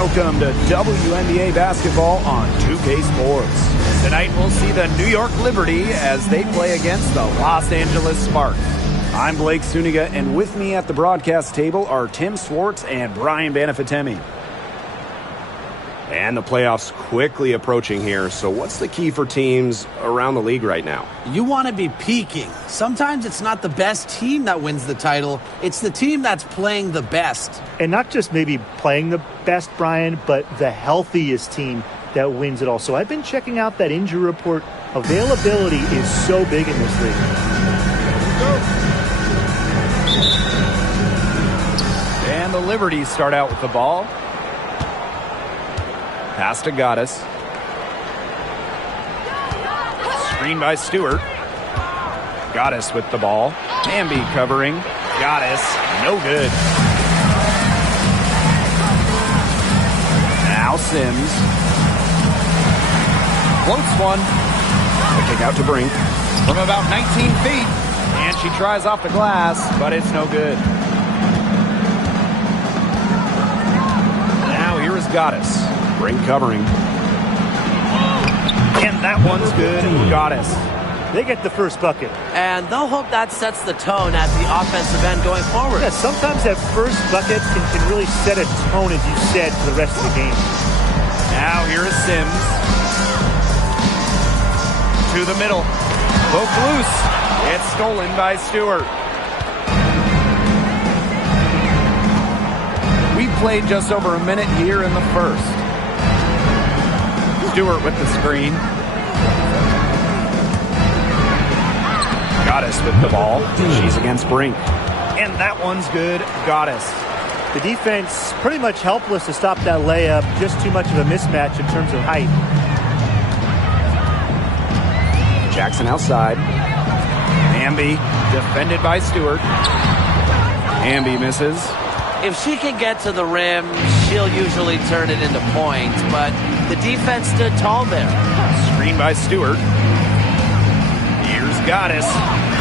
Welcome to WNBA basketball on 2K Sports. Tonight we'll see the New York Liberty as they play against the Los Angeles Sparks. I'm Blake Suniga, and with me at the broadcast table are Tim Swartz and Brian Banafitemi. And the playoffs quickly approaching here. So what's the key for teams around the league right now? You want to be peaking. Sometimes it's not the best team that wins the title. It's the team that's playing the best. And not just maybe playing the best, Brian, but the healthiest team that wins it all. So I've been checking out that injury report. Availability is so big in this league. And the Liberty start out with the ball. Pass to Goddess. Screen by Stewart. Goddess with the ball. Hamby covering. Goddess, no good. Now Sims. Floats one. The kick out to Brink from about 19 feet. And she tries off the glass, but it's no good. Now here is Goddess. Brink covering. And that one's good. Goddess. They get the first bucket. And they'll hope that sets the tone at the offensive end going forward. Yeah, sometimes that first bucket can really set a tone, as you said, for the rest of the game. Now here is Sims. To the middle. Poke loose. It's stolen by Stewart. We played just over a minute here in the first. Stewart with the screen. Goddess with the ball. She's against Brink. And that one's good. Goddess. The defense pretty much helpless to stop that layup. Just too much of a mismatch in terms of height. Jackson outside. Hamby defended by Stewart. Hamby misses. If she can get to the rim, she'll usually turn it into points, but the defense stood tall there. Screen by Stewart. Here's Goddess.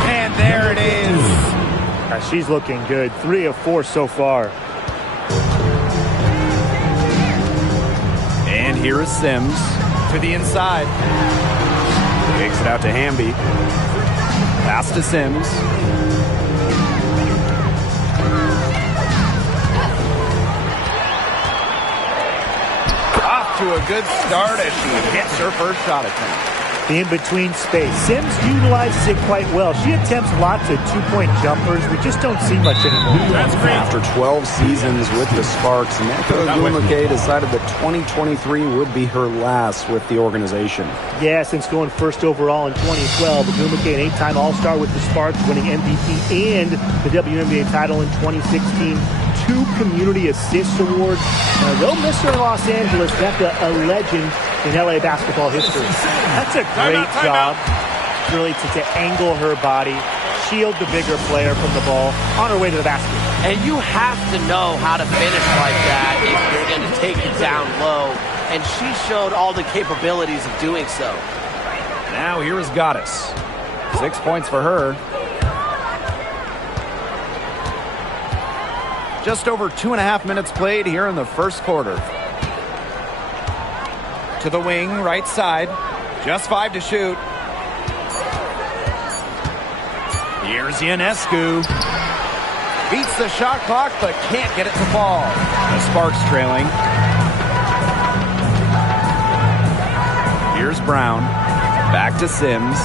And there it is. She's looking good. 3 of 4 so far. And here is Sims to the inside. Takes it out to Hamby. Pass to Sims. Off to a good start as she hits her first shot attempt. The in-between space. Sims utilizes it quite well. She attempts lots of two-point jumpers. We just don't see much anymore. After 12 seasons with the Sparks, Nneka Ogwumike decided that 2023 would be her last with the organization. Yeah, since going first overall in 2012, Ogwumike, an 8-time All-Star with the Sparks, winning MVP and the WNBA title in 2016. 2 Community Assist Awards. They'll miss her in Los Angeles. Nneka, a legend in LA basketball history. That's a great job, really, to angle her body, shield the bigger player from the ball on her way to the basket. And you have to know how to finish like that if you're going to take it down low. And she showed all the capabilities of doing so. Now here is Goddess. 6 points for her. Just over 2.5 minutes played here in the first quarter. To the wing, right side. Just 5 to shoot. Here's Ionescu. Beats the shot clock, but can't get it to fall. The Sparks trailing. Here's Brown. Back to Sims.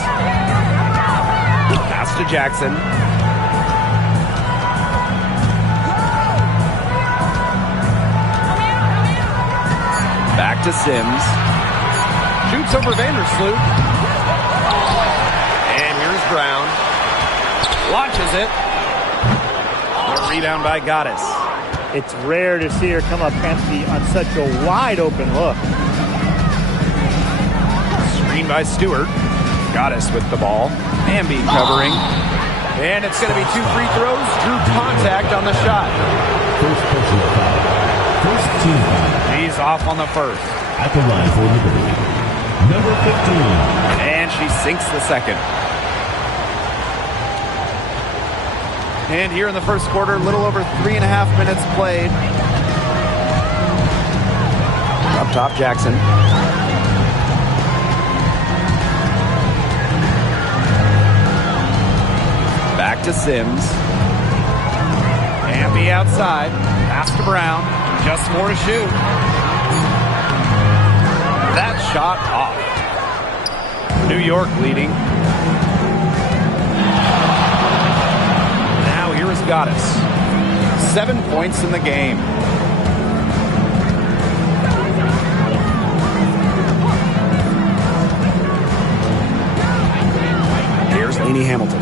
Pass to Jackson. Back to Sims. Shoots over Vandersloot. And here's Brown. Launches it. A rebound by Goddess. It's rare to see her come up empty on such a wide open look. Screen by Stewart. Goddess with the ball. Hamby covering. And it's going to be 2 free throws. Drew contact on the shot. First personal foul. First team foul. He's off on the first. At the line for Liberty. Number 15. And she sinks the second. And here in the first quarter, a little over 3.5 minutes played. top, Jackson. Back to Sims. iamMi outside. Pass to Brown. Just more to shoot. That shot off. New York leading. Now here is Goddess. 7 points in the game. Here's Lainey Hamilton.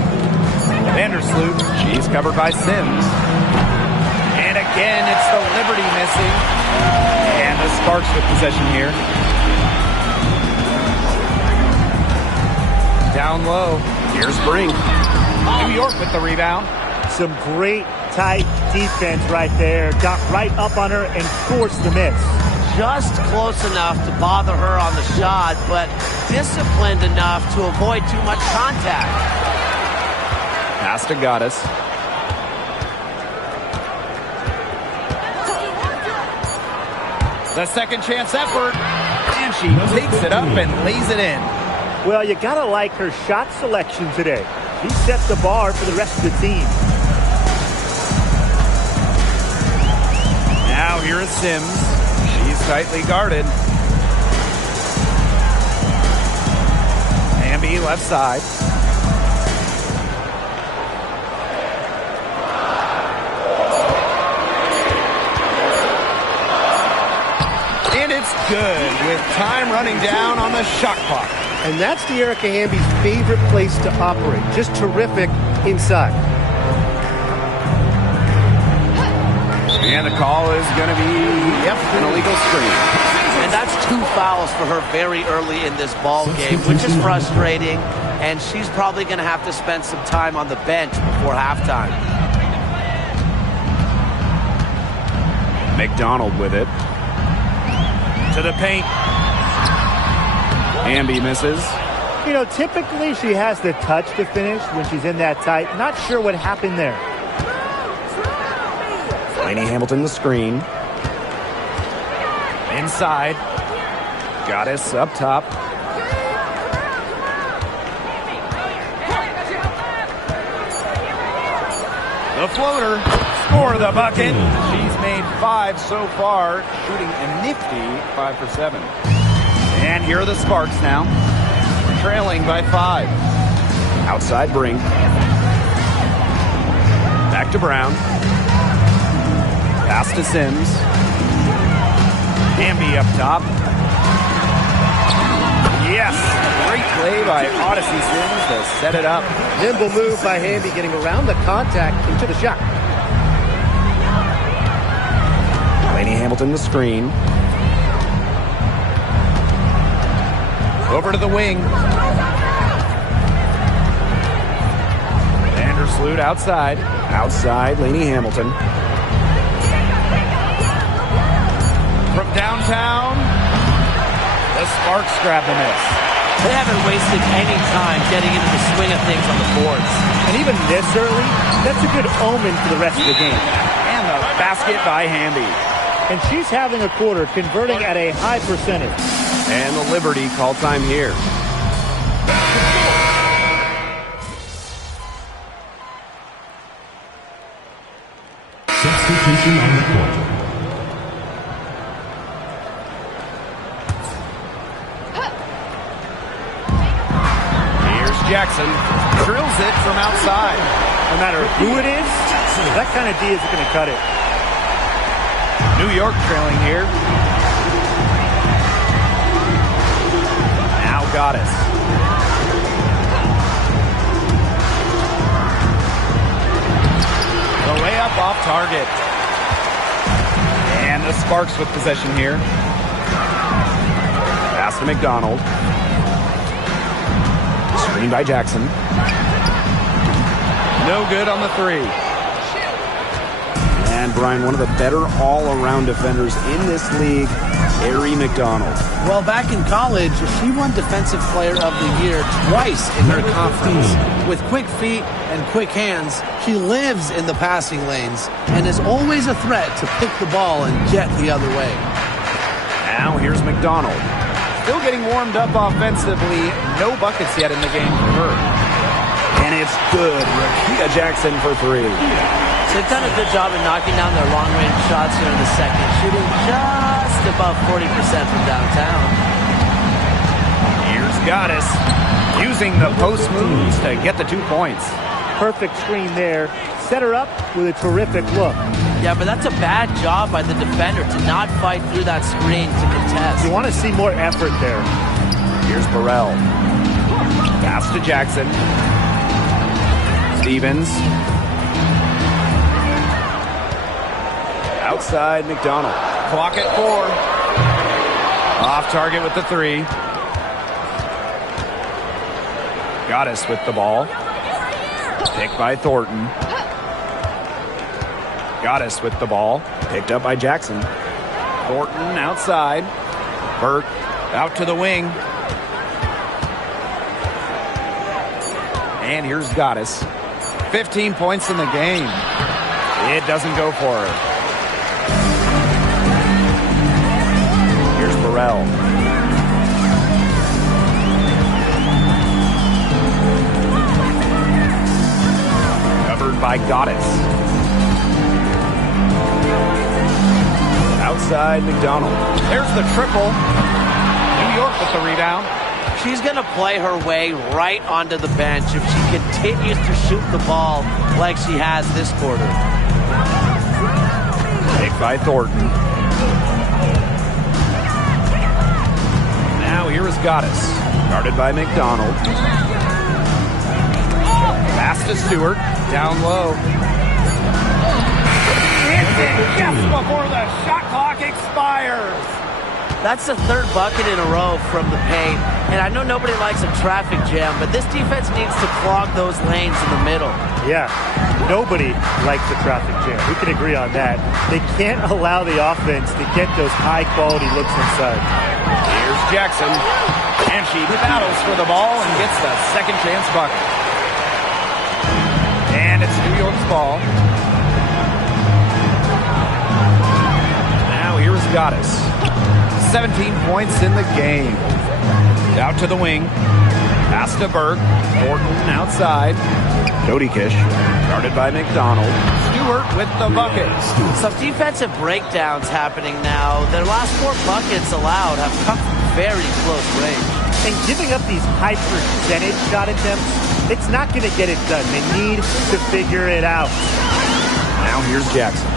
Vandersloot. She's covered by Sims. And again, it's the Liberty missing. And the Sparks with possession here. Down low. Here's Brink. New York with the rebound. Some great tight defense right there. Got right up on her and forced the miss. Just close enough to bother her on the shot, but disciplined enough to avoid too much contact. Pass to Goddess. The second chance effort. And she takes it up and lays it in. Well, you gotta like her shot selection today. She sets the bar for the rest of the team. Now here is Sims. She's tightly guarded. iamMi left side. And it's good with time running down on the shot clock. And that's De'Erica Hamby's favorite place to operate. Just terrific inside. And the call is going to be, an illegal screen. And that's 2 fouls for her very early in this ball game, which is frustrating. And she's probably going to have to spend some time on the bench before halftime. McDonald with it. To the paint. iamMi misses. You know, typically she has the touch to finish when she's in that tight. Not sure what happened there. Lainey Hamilton the screen. Inside. Goddess up top. The floater. Score the bucket. She's made 5 so far, shooting a nifty 5 for 7. And here are the Sparks now, trailing by 5. Outside Brink. Back to Brown. Pass to Sims. iamMi up top. Yes! Great play by Odyssey Sims to set it up. Nimble move by Hamby getting around the contact into the shot. Lainey Hamilton the screen. Over to the wing. Vandersloot outside. Outside Lainey Hamilton. From downtown, the Sparks grab the miss. They haven't wasted any time getting into the swing of things on the boards. And even this early, that's a good omen for the rest of the game. And the basket by Hamby. And she's having a quarter, converting at a high percentage. And the Liberty call time here. Substitution on the court. Here's Jackson. Drills it from outside. No matter who it is, that kind of D isn't going to cut it. New York trailing here. Now Goddess. The layup off target. And the Sparks with possession here. Pass to McDonald. Screen by Jackson. No good on the 3. And Brian, one of the better all-around defenders in this league, Ari McDonald. Well, back in college, she won Defensive Player of the Year twice in her conference. With quick feet and quick hands, she lives in the passing lanes and is always a threat to pick the ball and get the other way. Now here's McDonald. Still getting warmed up offensively. No buckets yet in the game for her. And it's good. Rakita Jackson for three. So they've done a good job of knocking down their long-range shots here in the second, shooting just above 40% from downtown. Here's Goddess using the post moves to get the 2 points. Perfect screen there. Set her up with a terrific look. Yeah, but that's a bad job by the defender to not fight through that screen to contest. You want to see more effort there. Here's Burrell. Pass to Jackson. Stevens. Outside McDonald. Clock at 4. Off target with the 3. Goddess with the ball. Picked by Thornton. Goddess with the ball. Picked up by Jackson. Thornton outside. Burke out to the wing. And here's Goddess. 15 points in the game. It doesn't go for her. Here's Burrell. Covered by Goddess. Outside McDonald. There's the triple. New York with the rebound. She's going to play her way right onto the bench if she continues to shoot the ball like she has this quarter. Picked by Thornton. Now here is Goddess. Guarded by McDonald. Pass to Stewart. Down low. Just before the shot clock expires. That's the third bucket in a row from the paint. And I know nobody likes a traffic jam, but this defense needs to clog those lanes in the middle. Yeah, nobody likes a traffic jam. We can agree on that. They can't allow the offense to get those high-quality looks inside. Here's Jackson. And she battles for the ball and gets the second chance bucket. And it's New York's ball. Now here's Goddess. 17 points in the game. Out to the wing. Pass to Burke. Thornton outside. Kish guarded by McDonald. Stewart with the bucket. Some defensive breakdowns happening now. Their last 4 buckets allowed have come from very close range. And giving up these high percentage shot attempts, it's not going to get it done. They need to figure it out. Now here's Jackson.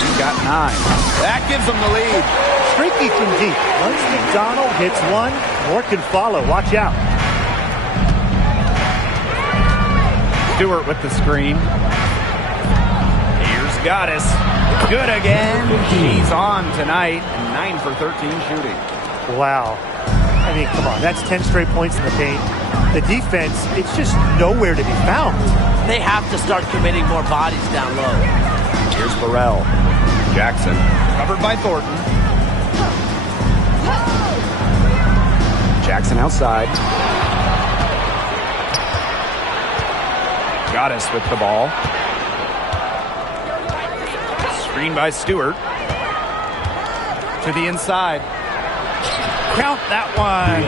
She's got 9. That gives them the lead. Streaky from deep. Once McDonald hits one, more can follow. Watch out. Stewart with the screen. Here's Goddess. Good again. She's on tonight. 9 for 13 shooting. Wow. I mean, come on. That's 10 straight points in the paint. The defense, it's just nowhere to be found. They have to start committing more bodies down low. Here's Burrell. Jackson. Covered by Thornton. Jackson outside. Goddess with the ball. Screen by Stewart. To the inside. Count that one.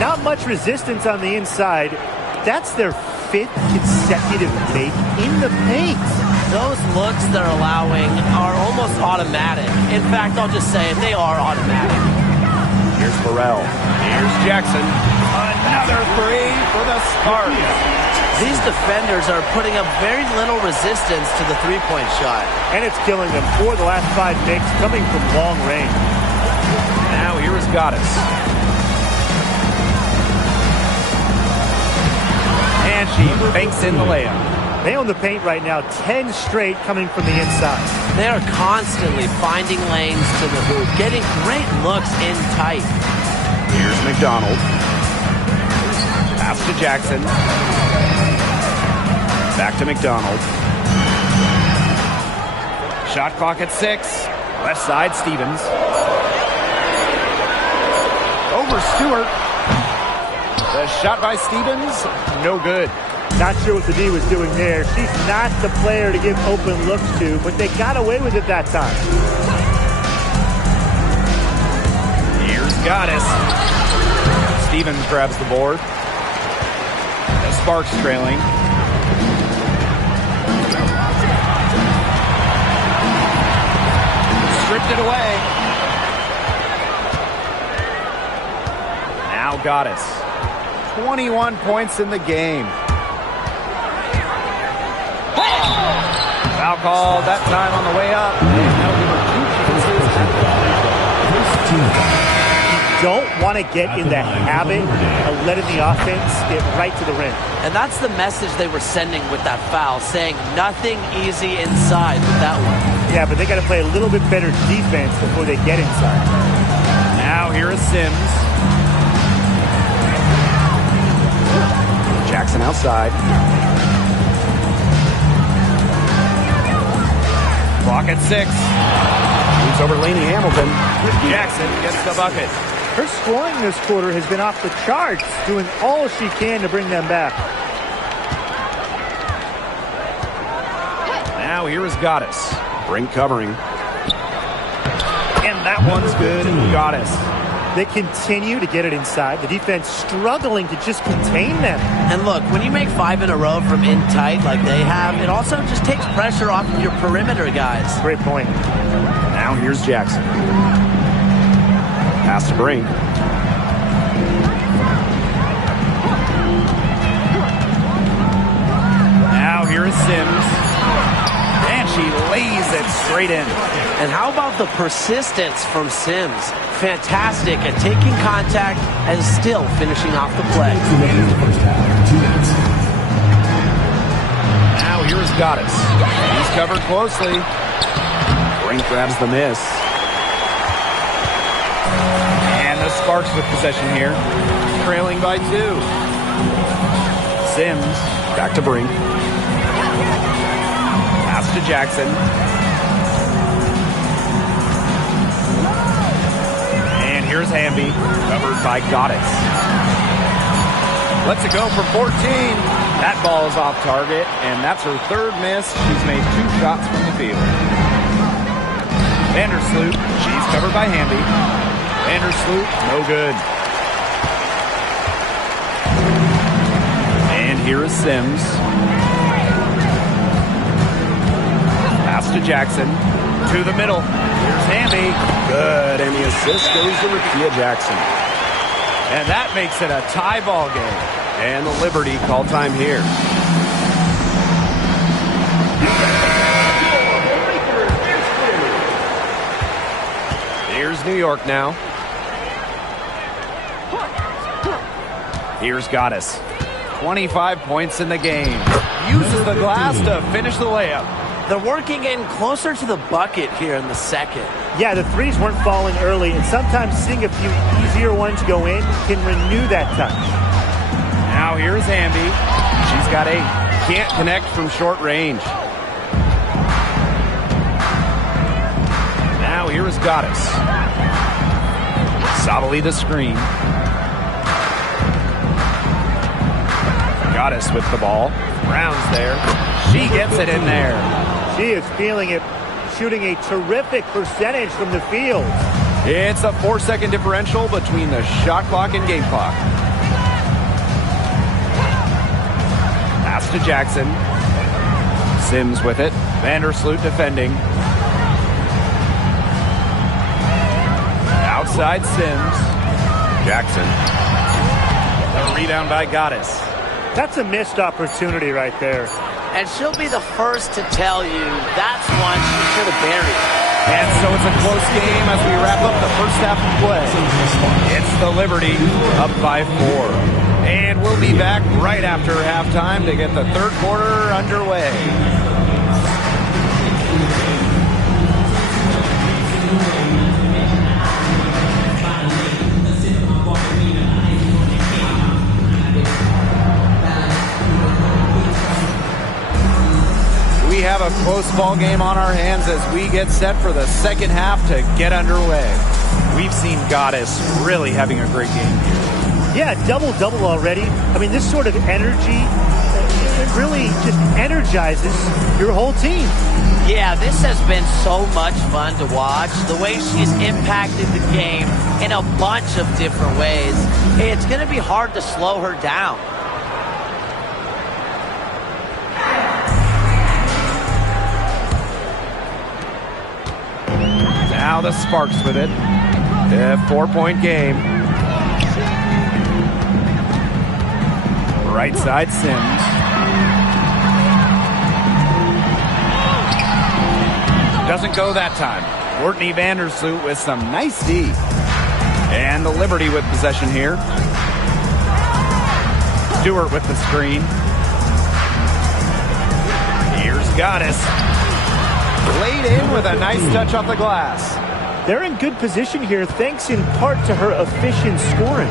Not much resistance on the inside. That's their 5th consecutive make in the paint. Those looks they're allowing are almost automatic. In fact, I'll just say it, they are automatic. Here's Burrell. Here's Jackson. Another 3 for the Sparks. These defenders are putting up very little resistance to the three-point shot. And it's killing them. 4 of the last 5 makes coming from long range. Now here is Goddess. And she banks in the layup. They own the paint right now. 10 straight coming from the inside. They are constantly finding lanes to the hoop, getting great looks in tight. Here's McDonald. Pass to Jackson. Back to McDonald. Shot clock at 6. Left side, Stevens. Over Stewart. The shot by Stevens, no good. Not sure what the D was doing there. She's not the player to give open looks to, but they got away with it that time. Goddess. Stevens grabs the board. The Sparks trailing. Stripped it away. Now Goddess. 21 points in the game. Foul call that time on the way up. That'll give her 2 chances. You don't want to get in the habit of letting the offense get right to the rim. And that's the message they were sending with that foul, saying nothing easy inside with that one. Yeah, but they got to play a little bit better defense before they get inside. Now here is Sims. Jackson outside. Clock at 6. Moves over Lainey Hamilton. Jackson gets the bucket. Her scoring this quarter has been off the charts, doing all she can to bring them back. Now here is Goddess. Brink covering. And that one's good. Goddess. They continue to get it inside. The defense struggling to just contain them. And look, when you make 5 in a row from in tight like they have, it also just takes pressure off of your perimeter guys. Great point. Now here's Jackson. Pass to Brink. Now here is Sims. And she lays it straight in. And how about the persistence from Sims? Fantastic at taking contact and still finishing off the play. Now here's Goddess. He's covered closely. Brink grabs the miss. And the Sparks with possession here. Trailing by 2. Sims back to Brink. Pass to Jackson. And here's Hamby, covered by Goddess. Lets it go from 14. That ball is off target, and that's her 3rd miss. She's made 2 shots from the field. Vandersloot, she's covered by Hamby. Vandersloot, no good. And here is Sims. Pass to Jackson. To the middle. Here's Hamby. Good. And the assist goes to Rakia Jackson. And that makes it a tie ball game. And the Liberty call time here. Here's New York now. Here's Goddess. 25 points in the game. Uses the glass to finish the layup. They're working in closer to the bucket here in the second. Yeah, the threes weren't falling early, and sometimes seeing a few easier ones go in can renew that touch. Now here's Hamby. She's got 8. Can't connect from short range. Now here is Goddess. Solidly the screen. Goddess with the ball. Brown's there. She gets it in there. She is feeling it, shooting a terrific percentage from the field. It's a 4-second differential between the shot clock and game clock. Pass to Jackson. Sims with it. Vandersloot defending. Outside Sims. Jackson. A rebound by Goddess. That's a missed opportunity right there. And she'll be the first to tell you that's one she should have buried. And so it's a close game as we wrap up the first half of play. It's the Liberty up by 4. And we'll be back right after halftime to get the 3rd quarter underway. We have a close ball game on our hands as we get set for the second half to get underway. We've seen Goddess really having a great game here. Yeah, double-double already. I mean, this sort of energy, it really just energizes your whole team. Yeah, this has been so much fun to watch. The way she's impacted the game in a bunch of different ways. It's going to be hard to slow her down. Now the Sparks with it. A 4-point game. Right side Sims. Doesn't go that time. Courtney Vandersloot with some nice D. And the Liberty with possession here. Stewart with the screen. Here's Goddess. Laid in with a nice touch off the glass. They're in good position here, thanks in part to her efficient scoring.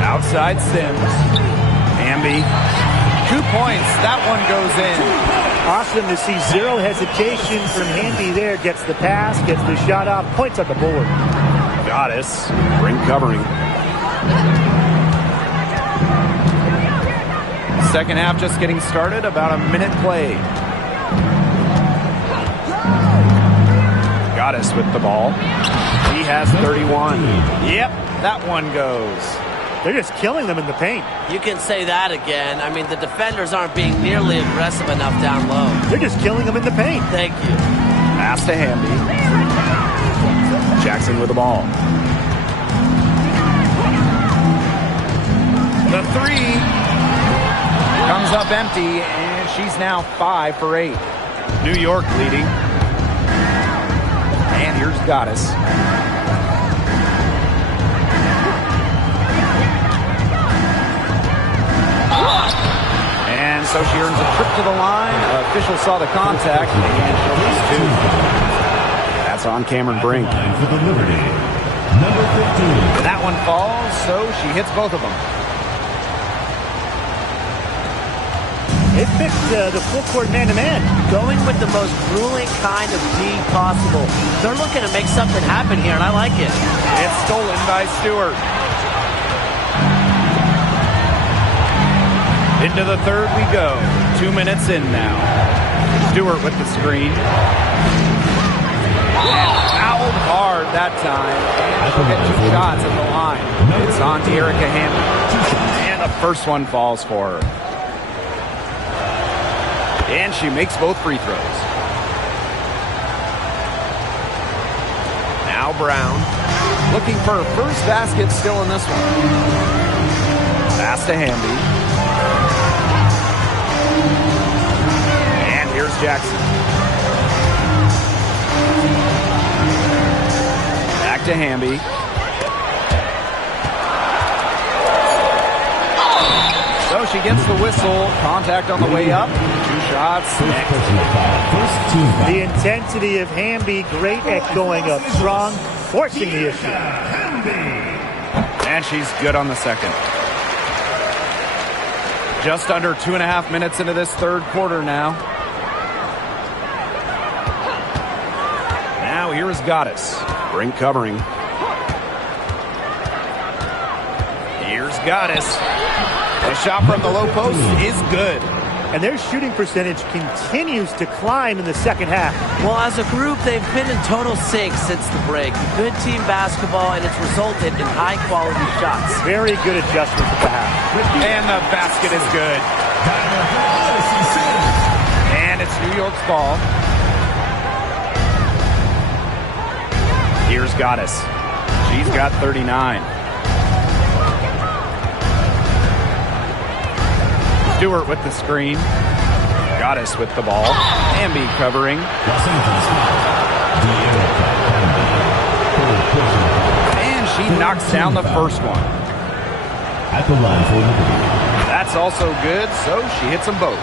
Outside Sims. Hamby. 2 points. That one goes in. Awesome to see zero hesitation from Hamby there. Gets the pass, gets the shot off, points on the board. Goddess. Brink covering. Second half just getting started. About a minute played. Goddess with the ball. He has 31. Yep, that one goes. They're just killing them in the paint. You can say that again. I mean, the defenders aren't being nearly aggressive enough down low. They're just killing them in the paint. Thank you. Pass to Hamby. Jackson with the ball. The three comes up empty, and she's now 5 for 8. New York leading. And here's Goddess. And so she earns a trip to the line. Official saw the contact, and she'll miss 2. That's on Cameron Brink. For the Liberty, number 15. That one falls, so she hits both of them. It picked the full court man-to-man. Going with the most grueling kind of D possible. They're looking to make something happen here, and I like it. It's stolen by Stewart. Into the third we go. 2 minutes in now. Stewart with the screen. And fouled hard that time. And she'll get 2 shots at the line. It's on to Erica Hammond. And the first one falls for her. And she makes both free throws. Now Brown. Looking for her first basket still in this one. Pass to Hamby. And here's Jackson. Back to Hamby. So she gets the whistle. Contact on the way up. 2 shots. Next. The intensity of Hamby, great at going up strong, forcing the issue. And she's good on the second. Just under 2.5 minutes into this third quarter now. Now here's Goddess. Brink covering. Here's Goddess. The shot from the low post is good. And their shooting percentage continues to climb in the second half. Well, as a group, they've been in total sync since the break. Good team basketball, and it's resulted in high-quality shots. Very good adjustments at the half. And the basket is good. And it's New York's ball. Here's Goddess. She's got 39. Stewart with the screen. Goddess with the ball. Hamby covering. And she knocks down the first one. At the line for Liberty. That's also good, so she hits them both.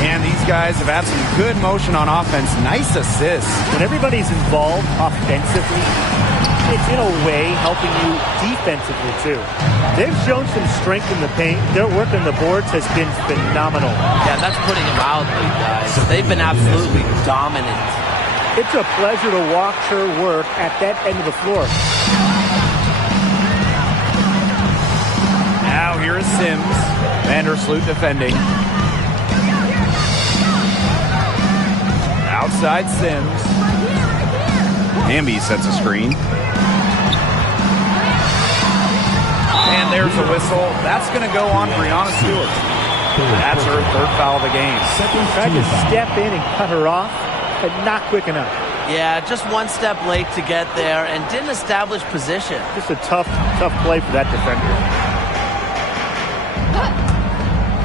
And these guys have had some good motion on offense. Nice assists. When everybody's involved offensively, it's in a way helping you defensively too. They've shown some strength in the paint. Their work on the boards has been phenomenal. Yeah, that's putting it mildly, guys. They've been absolutely dominant. It's a pleasure to watch her work at that end of the floor. here is Sims. Vandersloot defending. Outside Sims. Hamby sets a screen. And there's a whistle. That's going to go on Breanna Stewart. That's her third foul of the game. Tried to step in and cut her off, but not quick enough. Yeah, just one step late to get there and didn't establish position. Just a tough play for that defender.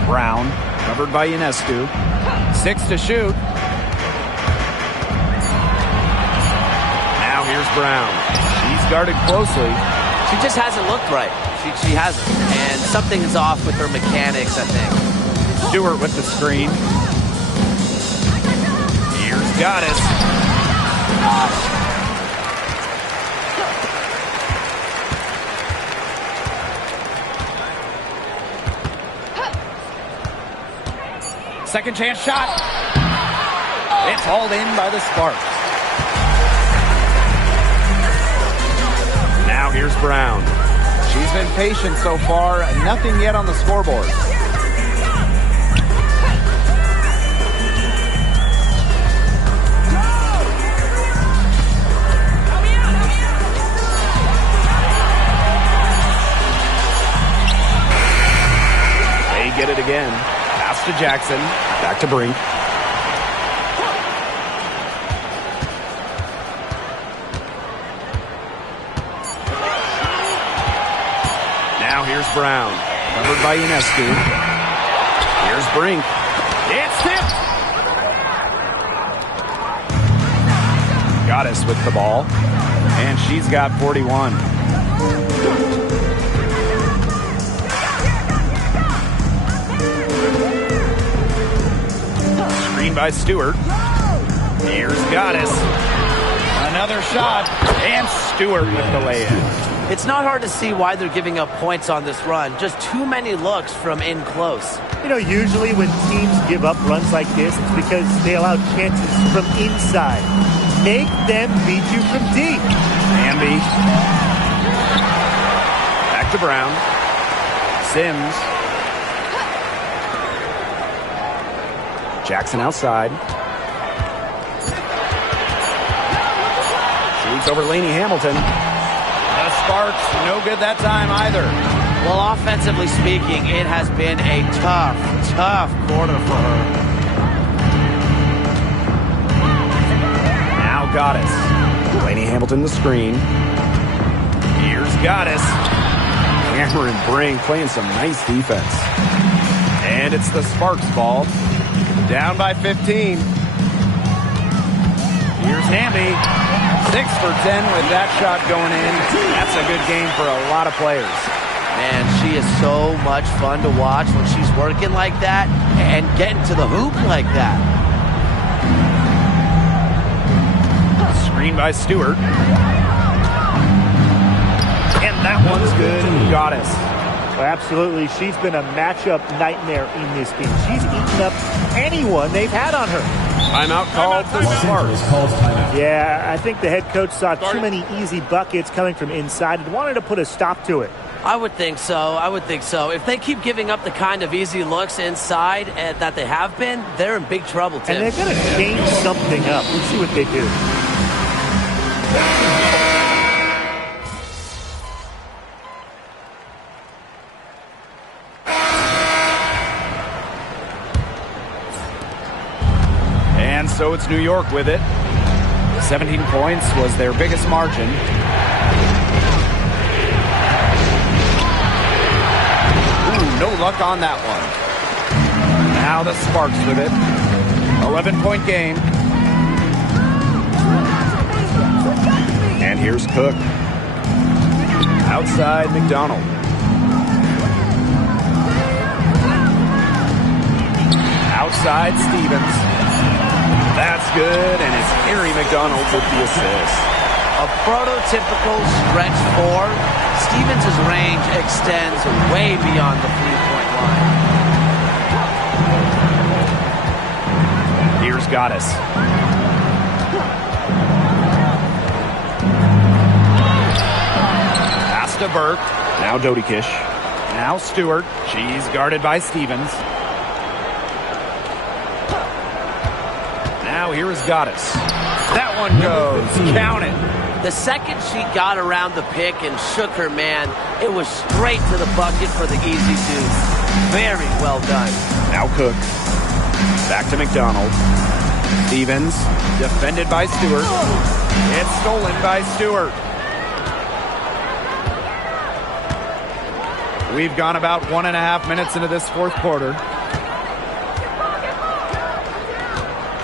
Brown, covered by Ionescu. 6 to shoot. Now here's Brown. She's guarded closely. She just hasn't looked right. She hasn't. And something is off with her mechanics, I think. Stewart with the screen. Here's Goddess. Second chance shot. It's hauled in by the Sparks. Now here's Brown. She's been patient so far. Nothing yet on the scoreboard. They get it again. Pass to Jackson. Back to Brink. Now here's Brown. Covered by Ionescu. Here's Brink. It's tipped. Goddess with the ball. And she's got 41. By Stewart. Here's Goddess. Another shot. And Stewart with the lay-in. It's not hard to see why they're giving up points on this run. Just too many looks from in close. You know, usually when teams give up runs like this, it's because they allow chances from inside. Make them beat you from deep. Hamby. Back to Brown. Sims. Jackson outside. Shoots over Lainey Hamilton. The Sparks, no good that time either. Well, offensively speaking, it has been a tough quarter for her. Now Goddess. Lainey Hamilton the screen. Here's Goddess. Cameron Brink playing some nice defense. And it's the Sparks ball. Down by 15. Here's Hamby. 6 for 10 with that shot going in. That's a good game for a lot of players. Man, she is so much fun to watch when she's working like that and getting to the hoop like that. Screen by Stewart. And that one's good. Goddess. Well, absolutely. She's been a matchup nightmare in this game. She's eaten up anyone they've had on her. Timeout called for Sparks. Yeah, I think the head coach saw too many easy buckets coming from inside and wanted to put a stop to it. I would think so. If they keep giving up the kind of easy looks inside that they have been, they're in big trouble, Tim. And they're going to change something up. Let's see what they do. And so it's New York with it. 17 points was their biggest margin. Ooh, no luck on that one. Now the Sparks with it. 11-point game. And here's Cook. Outside McDonald. Outside Stevens. That's good, and it's Harry McDonald with the assist. A prototypical stretch four. Stevens' range extends way beyond the three-point line. Here's Goddess. Pass to Burke. Now Dodikish. Now Stewart. She's guarded by Stevens. Now here is Goddess. That one goes. Count it. The second she got around the pick and shook her man, it was straight to the bucket for the easy deuce. Very well done. Now Cook. Back to McDonald. Stevens, defended by Stewart. It's stolen by Stewart. We've gone about 1.5 minutes into this fourth quarter.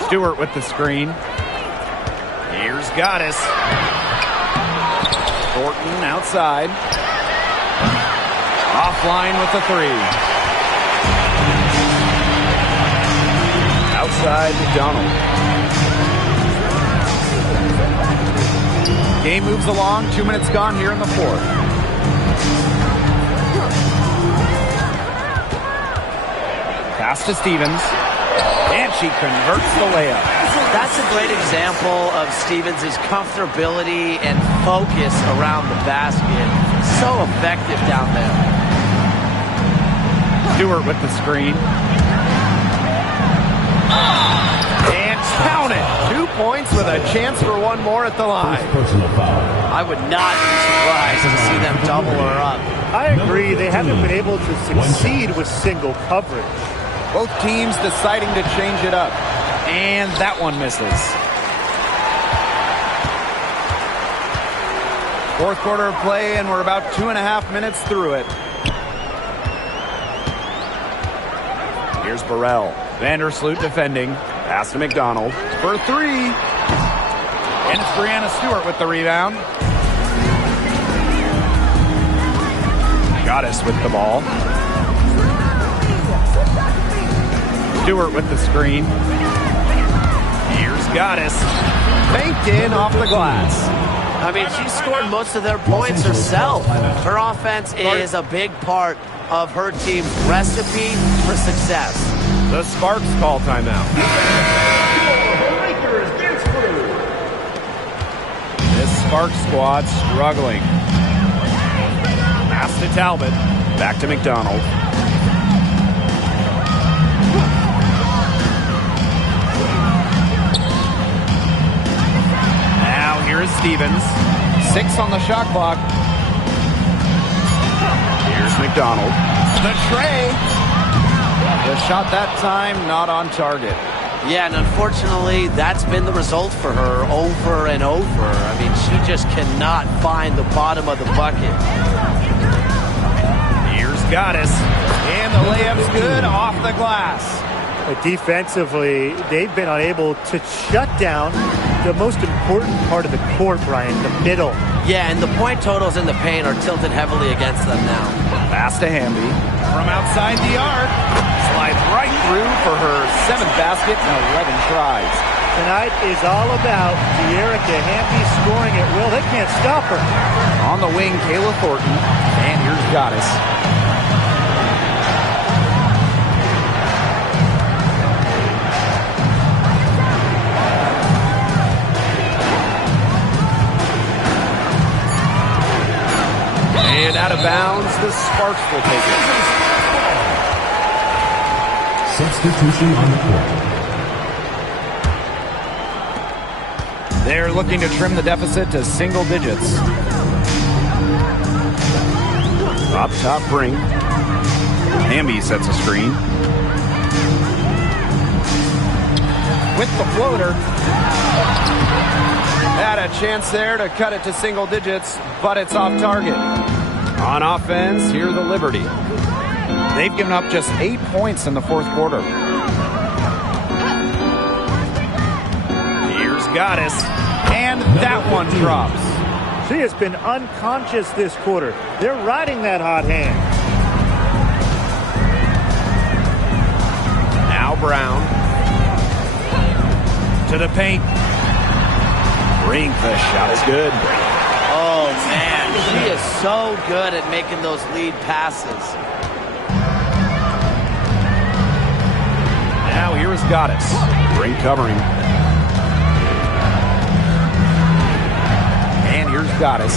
Stewart with the screen. Here's Goddess. Thornton outside. Offline with the three. Outside McDonald. Game moves along. 2 minutes gone here in the fourth. Pass to Stevens. And she converts the layup. That's a great example of Stevens' comfortability and focus around the basket. So effective down there. Stewart with the screen. And count it. 2 points with a chance for one more at the line. Personal foul. I would not be surprised to see them double her up. I agree. They haven't been able to succeed with single coverage. Both teams deciding to change it up. And that one misses. Fourth quarter of play, and we're about 2.5 minutes through it. Here's Burrell. Vandersloot defending. Pass to McDonald. For three. And it's Brianna Stewart with the rebound. Goddess with the ball. Stewart with the screen. Here's Goddess. Banked in off the glass. I mean, she scored most of their points herself. Her offense is a big part of her team's recipe for success. The Sparks call timeout. This Sparks squad struggling. Pass to Talbot. Back to McDonald. Here is Stevens. 6 on the shot clock. Here's McDonald. The tray. The shot that time not on target. Yeah, and unfortunately, that's been the result for her over and over. I mean, she just cannot find the bottom of the bucket. Here's Goddess. And the layup's good off the glass. But defensively, they've been unable to shut down the most important part of the court, Brian, the middle. Yeah, and the point totals in the paint are tilted heavily against them now. Pass to Hamby. From outside the arc. Slides right through for her 7th basket in 11 tries. Tonight is all about Erica Hamby scoring at will. They can't stop her. On the wing, Kayla Thornton. And here's Goddess. And out of bounds, the Sparks will take it. Substitution on the court. They're looking to trim the deficit to single digits. Up top, Brink. Hamby sets a screen. With the floater. Had a chance there to cut it to single digits, but it's off target. On offense, here the Liberty. They've given up just 8 points in the fourth quarter. Here's Goddess, and that one drops. She has been unconscious this quarter. They're riding that hot hand. Now Brown. To the paint. Brink, the shot is good. Oh, man. She is so good at making those lead passes. Now here is Goddess. Brink covering. And here's Goddess.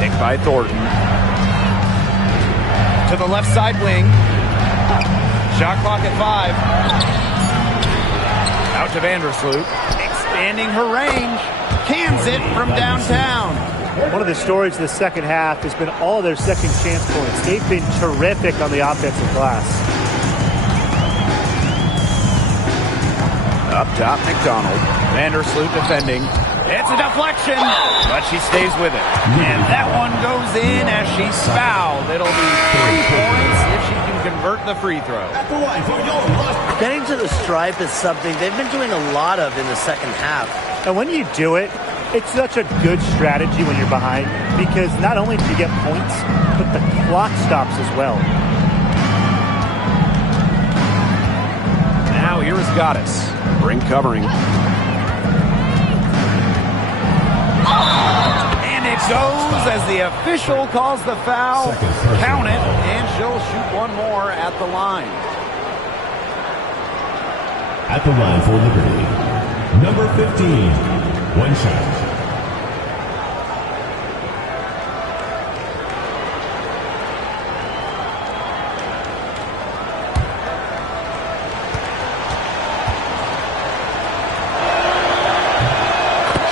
Picked by Thornton. To the left side wing. Shot clock at 5. Out to Vandersloot. Expanding her range. Cans it from downtown. One of the stories of the second half has been all of their second chance points. They've been terrific on the offensive glass. Up top, McDonald. Vandersloot defending. It's a deflection, but she stays with it. And that one goes in as she's fouled. It'll be 3 points if she can convert the free throw. Getting to the stripe is something they've been doing a lot of in the second half. And when you do it, it's such a good strategy when you're behind, because not only do you get points, but the clock stops as well. Now here is Goddess. Brink covering. And it goes as the official calls the foul. Count it, and she'll shoot one more at the line. At the line for Liberty, number 15, one shot.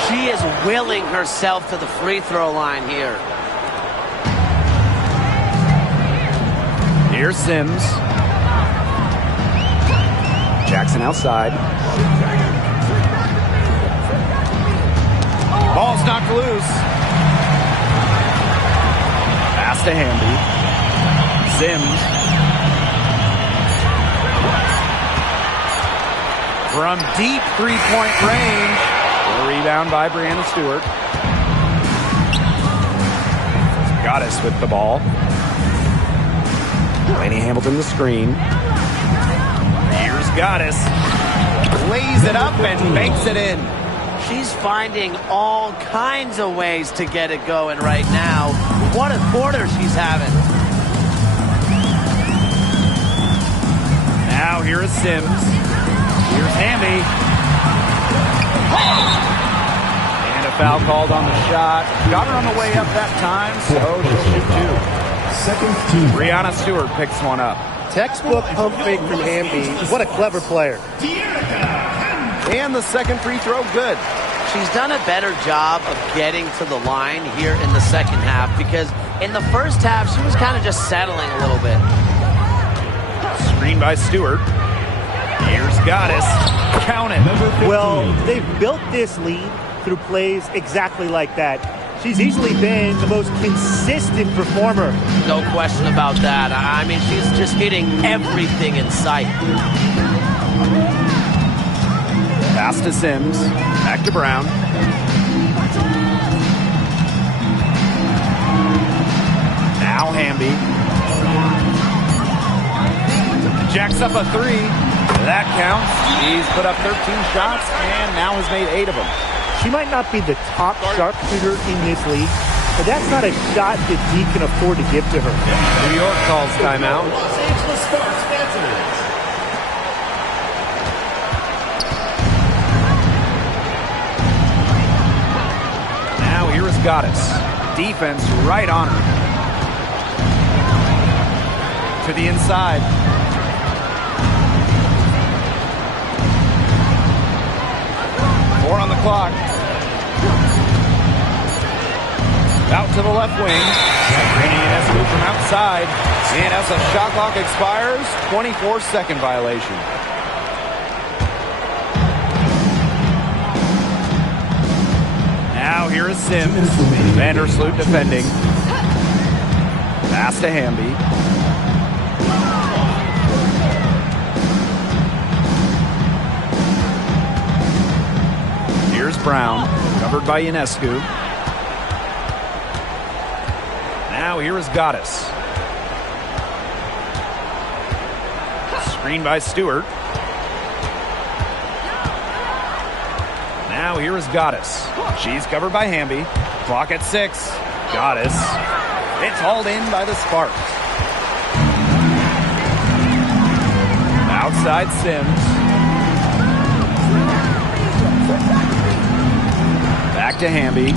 She is willing herself to the free throw line here. Here's Sims. Jackson outside. Ball's knocked loose. Pass to Hamby. Sims. From deep three-point range. A rebound by Brianna Stewart. Goddess with the ball. Laney Hamilton the screen. Here's Goddess. Lays it up and banks it in. She's finding all kinds of ways to get it going right now. What a quarter she's having. Now here is Sims. Here's Hamby. And a foul called on the shot. Got her on the way up that time, so she'll shoot 2. Second team. Brianna Stewart picks one up. Textbook pump fake from Hamby. What a clever player. And the second free throw, good. She's done a better job of getting to the line here in the second half, because in the first half, she was kind of just settling a little bit. Screen by Stewart. Here's Goddess. Count it. Well, they've built this lead through plays exactly like that. She's easily been the most consistent performer. No question about that. I mean, she's just hitting everything in sight. Pass to Sims. Back to Brown. Now Hamby. Jacks up a 3. That counts. He's put up 13 shots and now has made 8 of them. She might not be the top sharpshooter in this league, but that's not a shot that he can afford to give to her. New York calls timeout. Los Angeles Sparks dancers. Now here is Goddess. Defense right on her. To the inside. Four on the clock. Out to the left wing. Ekaterina Lisina from outside. And as the shot clock expires, 24-second violation. Now here is Sims. Vandersloot defending. Pass to Hamby. Here's Brown, covered by Ionescu. Now here is Goddess. Screen by Stewart. Now here is Goddess. She's covered by Hamby. Clock at 6. Goddess. It's hauled in by the Sparks. Outside Sims. Back to Hamby.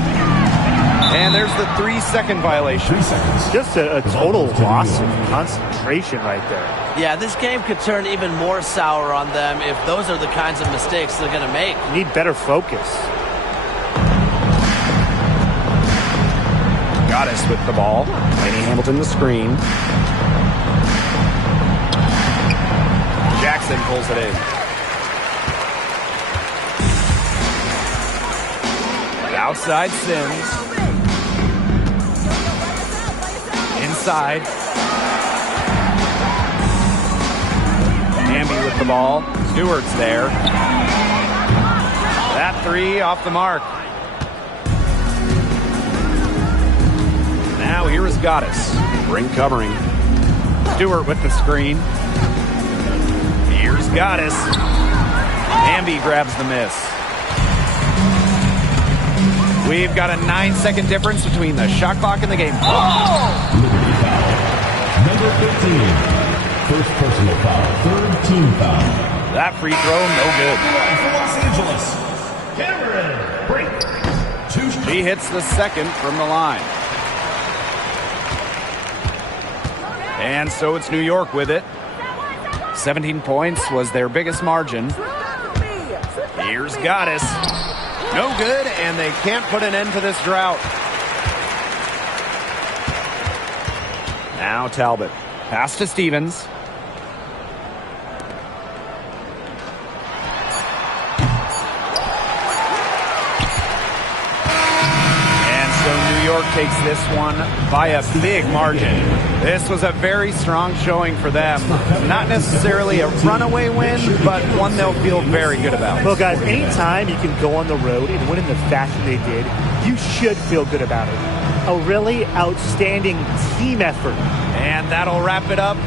And there's the 3-second violation. 3 seconds. Just a total loss of concentration right there. Yeah, this game could turn even more sour on them if those are the kinds of mistakes they're going to make. Need better focus. Goddess with the ball. Penny Hamilton the screen. Jackson pulls it in. Outside Sims. Inside. Hamby with the ball. Stewart's there. That 3 off the mark. Now here is Goddess. Brink covering. Stewart with the screen. Here's Goddess. Hamby grabs the miss. We've got a 9-second difference between the shot clock and the game clock. Liberty foul. Number 15. First personal foul. Third team foul. That free throw, no good. For Los Angeles, Cameron Brink. She hits the second from the line. And so it's New York with it. 17 points was their biggest margin. Here's Goddess. No good, and they can't put an end to this drought. Now Talbot. Pass to Stevens. And so New York takes this one by a big margin. This was a very strong showing for them. Not necessarily a runaway win, but one they'll feel very good about. Well, guys, anytime you can go on the road and win in the fashion they did, you should feel good about it. A really outstanding team effort. And that'll wrap it up